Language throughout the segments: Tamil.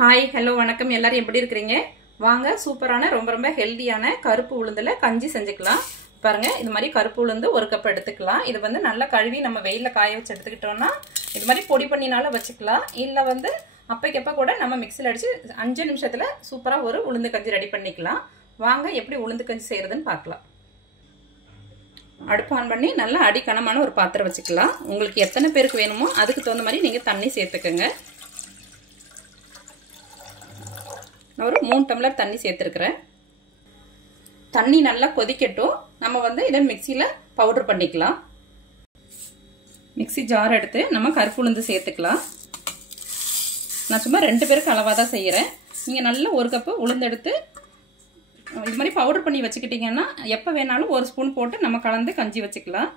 ஹாய் ஹலோ வணக்கம் எல்லாரும் எப்படி இருக்கீங்க? வாங்க சூப்பரான ரொம்ப ஹெல்தியான கருப்பு உளுந்துல கஞ்சி செஞ்சுக்கலாம். பாருங்க இது மாதிரி கருப்பு உளுந்து ஒரு கப் எடுத்துக்கலாம். இது வந்து நல்லா கழுவி நம்ம வெயில்ல காய வச்சு எடுத்துக்கிட்டோம்னா இது மாதிரி பொடி பண்ணினால வச்சுக்கலாம். இல்ல வந்து அப்பைக்கப்ப கூட நம்ம மிக்ஸில அடிச்சு 5 நிமிஷத்துல சூப்பரா ஒரு உளுந்து கஞ்சி ரெடி பண்ணிக்கலாம். வாங்க எப்படி உளுந்து கஞ்சி செய்யறதுன்னு பார்க்கலாம். அடுப்பு ஆன் பண்ணி நல்லா அடி கனமான ஒரு பாத்திரம் வச்சுக்கலாம். உங்களுக்கு எத்தனை பேருக்கு வேணுமோ அதுக்கு தகுந்த மாதிரி நீங்க தண்ணி சேர்த்துக்கங்க. நான் ஒரு 3 டம்ளர் தண்ணி சேர்த்துருக்கிறேன். தண்ணி நல்லா கொதிக்கட்டும். நம்ம வந்து இதை மிக்சியில பவுடர் பண்ணிக்கலாம். மிக்சி ஜார் எடுத்து நம்ம கருப்பு உளுந்து சேர்த்துக்கலாம். நான் சும்மா 2 பேருக்கு அளவாக தான் செய்கிறேன். நீங்கள் நல்லா ஒரு கப்பு உளுந்து எடுத்து இது மாதிரி பவுடர் பண்ணி வச்சுக்கிட்டிங்கன்னா எப்போ வேணாலும் ஒரு ஸ்பூன் போட்டு நம்ம கலந்து கஞ்சி வச்சுக்கலாம்.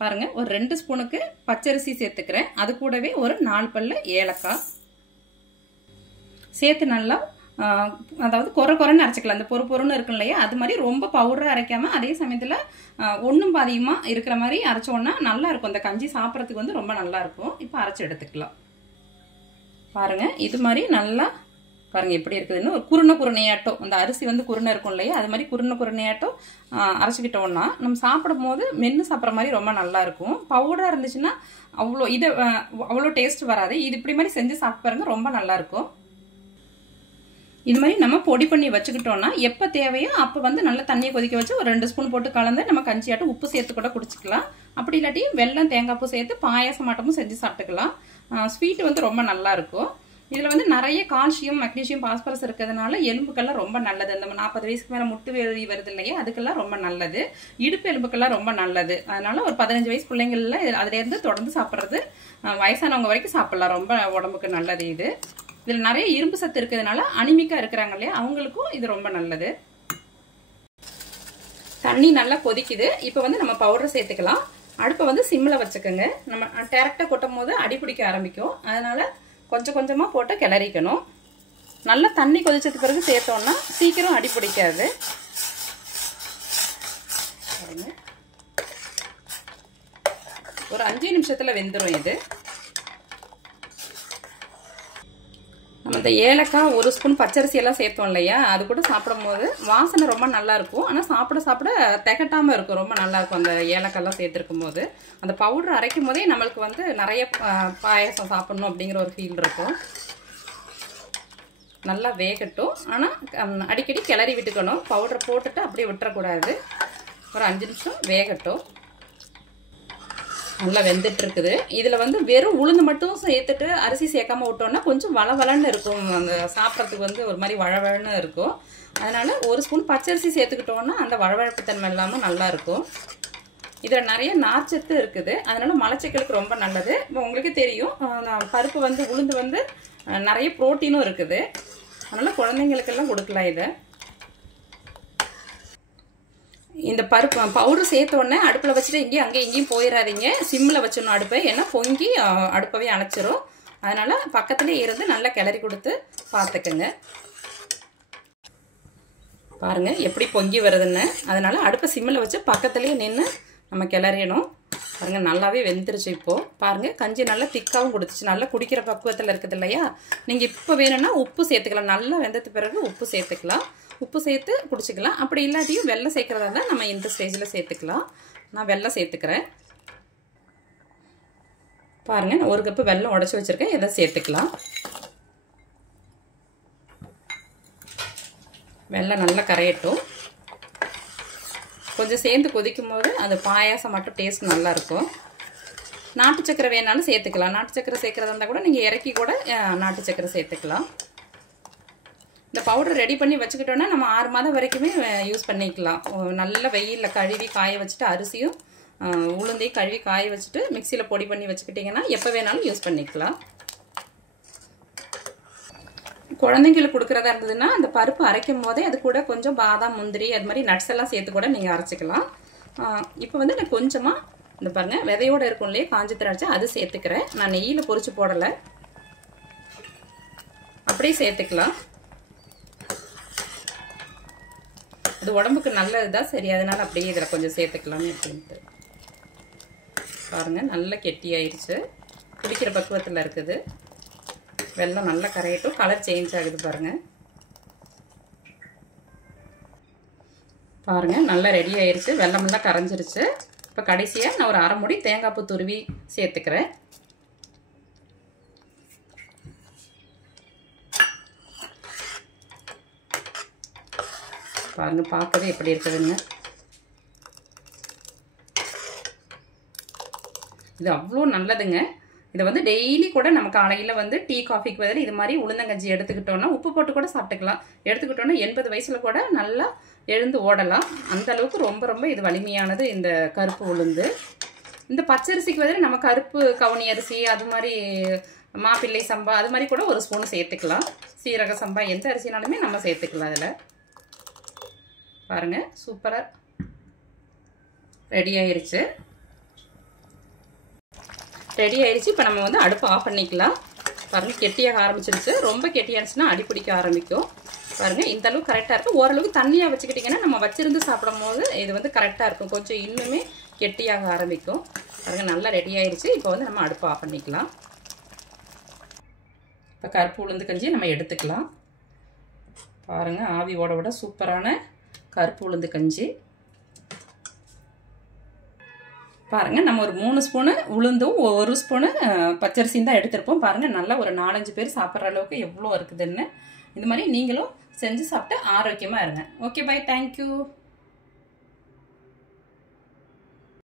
பாருங்கள், ஒரு 2 ஸ்பூனுக்கு பச்சரிசி சேர்த்துக்கிறேன். அது கூடவே ஒரு 4 பல்லு ஏலக்காய் சேர்த்து நல்லா அதாவது கொரன்னு அரைச்சிக்கலாம். அந்த பொறுன்னு இருக்கும் இல்லையா, அது மாதிரி ரொம்ப பவுடராக அரைக்காம அதே சமயத்தில் ஒன்றும் பாதியமாக இருக்கிற மாதிரி அரைச்சோன்னா நல்லா இருக்கும். அந்த கஞ்சி சாப்பிட்றதுக்கு வந்து ரொம்ப நல்லா இருக்கும். இப்போ அரைச்சி எடுத்துக்கலாம். பாருங்க இது மாதிரி நல்லா பாருங்க எப்படி இருக்குதுன்னு ஒரு குருணையாட்டம். அந்த அரிசி வந்து குருணை இருக்கும் இல்லையா, அது மாதிரி குருணையாட்டம் அரைச்சிக்கிட்டோம்னா நம்ம சாப்பிடும் போது மென்று சாப்பிட்ற மாதிரி ரொம்ப நல்லா இருக்கும். பவுடராக இருந்துச்சுன்னா அவ்வளோ டேஸ்ட் வராது. இது இப்படி மாதிரி செஞ்சு சாப்பிட்டு பாருங்க, ரொம்ப நல்லா இருக்கும். இது மாதிரி நம்ம பொடி பண்ணி வச்சுக்கிட்டோம்னா எப்போ தேவையோ அப்போ வந்து நல்லா தண்ணியை கொதிக்க வச்சு ஒரு 2 ஸ்பூன் போட்டு கலந்து நம்ம கஞ்சியாட்டம் உப்பு சேர்த்து கூட குடிச்சிக்கலாம். அப்படி இல்லாட்டி வெல்லம் தேங்காய் பூ சேர்த்து பாயாசம் மாட்டமும் செஞ்சு சாப்பிட்டுக்கலாம். ஸ்வீட் வந்து ரொம்ப நல்லா இருக்கும். இதில் வந்து நிறைய கால்சியம் மெக்னீசியம் பாஸ்பரஸ் இருக்கிறதுனால எலும்புக்கெல்லாம் ரொம்ப நல்லது. இந்த 40 வயசுக்கு மேலே முட்டு வேதி வருது இல்லையா, அதுக்கெல்லாம் ரொம்ப நல்லது. இடுப்பு எலும்புக்கெல்லாம் ரொம்ப நல்லது. அதனால ஒரு 15 வயசு பிள்ளைங்கள்ல அதுலேருந்து தொடர்ந்து சாப்பிட்றது வயசானவங்க வரைக்கும் சாப்பிடலாம். ரொம்ப உடம்புக்கு நல்லது இது. இதில் நிறைய இரும்பு சத்து இருக்கிறதுனால அனிமிக்கா இருக்கிறாங்க இல்லையா, அவங்களுக்கும் இது ரொம்ப நல்லது. தண்ணி நல்லா கொதிக்குது. இப்போ வந்து நம்ம பவுடர் சேர்த்துக்கலாம். அடுப்பை வந்து சிம்மில் வச்சுக்கோங்க. நம்ம டேரக்டாக கொட்டும் போது அடி பிடிக்க ஆரம்பிக்கும். அதனால கொஞ்சம் கொஞ்சமாக போட்டு கிளறிக்கணும். நல்லா தண்ணி கொதிச்சதுக்கு பிறகு சேர்த்தோம்னா சீக்கிரம் அடி பிடிக்காது. ஒரு 5 நிமிஷத்தில் வெந்துடும் இது. நம்ம இந்த ஏலக்காய் 1 ஸ்பூன் பச்சரிசி எல்லாம் சேர்த்தோம் இல்லையா, அது கூட சாப்பிடும் போது வாசனை ரொம்ப நல்லா இருக்கும். ஆனால் சாப்பிட திகட்டாமல் இருக்கும். ரொம்ப நல்லா இருக்கும் அந்த ஏலக்காய்லாம் சேர்த்துருக்கும் போது. அந்த பவுடர் அரைக்கும் போதே நம்மளுக்கு வந்து நிறைய பாயசம் சாப்பிடணும் அப்படிங்கிற ஒரு ஃபீல் இருக்கும். நல்லா வேகட்டும். ஆனால் அடிக்கடி கிளறி விட்டுக்கணும். பவுடர் போட்டுட்டு அப்படியே விட்டுறக்கூடாது. ஒரு 5 நிமிஷம் வேகட்டும். நல்லா வெந்துட்டு இருக்குது. இதுல வந்து வெறும் உளுந்து மட்டும் சேர்த்துட்டு அரிசி சேர்க்காம விட்டோம்னா கொஞ்சம் வளவளன்னு இருக்கும். அந்த சாப்பிட்றதுக்கு வந்து ஒரு மாதிரி வழவழன்னு இருக்கும். அதனால 1 ஸ்பூன் பச்சரிசி சேர்த்துக்கிட்டோம்னா அந்த வழவழப்பு தன்மை இல்லாமல் நல்லா இருக்கும். இதுல நிறைய நார்ச்சத்து இருக்குது. அதனால மலச்சிக்கலுக்கு ரொம்ப நல்லது. இப்போ உங்களுக்கு தெரியும், பருப்பு வந்து உளுந்து வந்து நிறைய புரோட்டீனும் இருக்குது. அதனால குழந்தைங்களுக்கெல்லாம் கொடுக்கலாம் இதை. இந்த பருப்பு பவுடர் சேர்த்த உடனே அடுப்பில் வச்சுட்டு அங்கேயும் போயிடாதீங்க. சிம்மில் வச்சிடணும் அடுப்பை. ஏன்னா பொங்கி அடுப்பவே அணைச்சிரும். அதனால பக்கத்துலேயே இருந்து நல்லா கிளறி கொடுத்து பார்த்துக்குங்க. பாருங்க எப்படி பொங்கி வருதுன்னு. அதனால அடுப்பை சிம்மில் வச்சு பக்கத்துலேயே நின்று நம்ம கிளறியணும். பாருங்க நல்லாவே வெந்துருச்சு. இப்போ பாருங்க கஞ்சி நல்லா திக்காவும் கொடுத்துச்சு. நல்லா குடிக்கிற பக்குவத்தில் இருக்குது இல்லையா. நீங்கள் இப்போ வேணும்னா உப்பு சேர்த்துக்கலாம். நல்லா வெந்ததுக்கு பிறகு உப்பு சேர்த்துக்கலாம். உப்பு சேர்த்து குடிச்சிக்கலாம். அப்படி இல்லாட்டியும் வெல்லம் சேர்க்கறதா இருந்தால் நம்ம இந்த ஸ்டேஜில் சேர்த்துக்கலாம். நான் வெல்லம் சேர்த்துக்கிறேன். பாருங்க நான் 1 கப்பு வெல்லம் உடச்சி வச்சிருக்கேன். இதை சேர்த்துக்கலாம். வெல்லம் நல்லா கரையட்டும். கொஞ்சம் சேர்ந்து கொதிக்கும் போது அந்த பாயாசம் மட்டும் டேஸ்ட் நல்லா இருக்கும். நாட்டு சக்கரை வேணாலும் சேர்த்துக்கலாம். நாட்டு சக்கரை சேர்க்கறதா இருந்தால் கூட நீங்கள் இறக்கி கூட நாட்டு சக்கரை சேர்த்துக்கலாம். இந்த பவுடர் ரெடி பண்ணி வச்சுக்கிட்டோன்னா நம்ம 6 மாதம் வரைக்குமே யூஸ் பண்ணிக்கலாம். நல்ல வெயிலில் கழுவி காய வச்சுட்டு அரிசியும் உளுந்தையும் கழுவி காய வச்சுட்டு மிக்சியில் பொடி பண்ணி வச்சுக்கிட்டிங்கன்னா எப்போ வேணாலும் யூஸ் பண்ணிக்கலாம். குழந்தைங்களுக்கு கொடுக்குறதா இருந்ததுன்னா அந்த பருப்பு அரைக்கும் போதே அது கூட கொஞ்சம் பாதாம் முந்திரி அது மாதிரி நட்ஸ் எல்லாம் சேர்த்து கூட நீங்கள் அரைச்சிக்கலாம். இப்போ வந்து நான் கொஞ்சமாக இந்த பாருங்கள் விதையோடு இருக்கும் இல்லையா காஞ்சி திராட்சை, அது சேர்த்துக்கிறேன். நான் நெய்யில் பொரிச்சு போடலை, அப்படியே சேர்த்துக்கலாம். அது உடம்புக்கு நல்லதுதான். சரி, அதனால அப்படியே இதில் கொஞ்சம் சேர்த்துக்கலாம் அப்படின்ட்டு. பாருங்கள் நல்லா கெட்டியாயிருச்சு. குடிக்கிற பக்குவத்தில் இருக்குது. வெல்லம் நல்லா கரையட்டும். கலர் சேஞ்ச் ஆகுது பாருங்கள். பாருங்கள் நல்லா ரெடி ஆயிடுச்சு. வெல்லமெல்லாம் கரைஞ்சிருச்சு. இப்போ கடைசியாக நான் ஒரு அரை மூடி தேங்காய் பூ துருவி சேர்த்துக்கிறேன். பாருங்க பார்க்கவே எப்படி இருக்குதுங்க. இது அவ்வளோ நல்லதுங்க. இதை வந்து டெய்லி கூட நம்ம காலையில் வந்து டீ காஃபிக்கு பதில் இது மாதிரி உளுந்தங்கஞ்சி எடுத்துக்கிட்டோன்னா, உப்பு போட்டு கூட சாப்பிட்டுக்கலாம். எடுத்துக்கிட்டோன்னா 80 வயசில் கூட நல்லா எழுந்து ஓடலாம். அந்த அளவுக்கு ரொம்ப ரொம்ப இது வலிமையானது இந்த கருப்பு உளுந்து. இந்த பச்சரிசிக்கு பதில் நம்ம கருப்பு கவுனி அரிசி, அது மாதிரி மாப்பிள்ளை சம்பா, அது மாதிரி கூட ஒரு ஸ்பூன் சேர்த்துக்கலாம். சீரக சம்பா எந்த அரிசினாலுமே நம்ம சேர்த்துக்கலாம். அதில் பாருங்கள் சூப்பராக ரெடி ஆயிடுச்சு. இப்போ நம்ம வந்து அடுப்பு ஆஃப் பண்ணிக்கலாம். பாருங்கள் கெட்டியாக ஆரம்பிச்சிருச்சு. ரொம்ப கெட்டியாச்சுன்னா அடி பிடிக்க ஆரம்பிக்கும். பாருங்கள் இந்த அளவுக்கு கரெக்டாக இருக்கும். ஓரளவுக்கு தண்ணியாக வச்சுக்கிட்டிங்கன்னா நம்ம வச்சிருந்து சாப்பிடும் போது இது வந்து கரெக்டாக இருக்கும். கொஞ்சம் இன்னுமே கெட்டியாக ஆரம்பிக்கும். பாருங்கள் நல்லா ரெடி ஆயிடுச்சு. இப்போ வந்து நம்ம அடுப்பு ஆஃப் பண்ணிக்கலாம். இப்போ கருப்பு உளுந்து கஞ்சி நம்ம எடுத்துக்கலாம். பாருங்கள் ஆவி ஓட விட சூப்பரான கருப்பு உளுந்து கஞ்சி. பாருங்கள் நம்ம ஒரு 3 ஸ்பூனு உளுந்தும் 1 ஸ்பூனு பச்சரிசியும் தான் எடுத்திருப்போம். பாருங்கள் நல்லா ஒரு 4-5 பேர் சாப்பிட்ற அளவுக்கு எவ்வளோ இருக்குதுன்னு. இந்த மாதிரி நீங்களும் செஞ்சு சாப்பிட்டு ஆரோக்கியமாக இருங்க. Okay bye, thank you.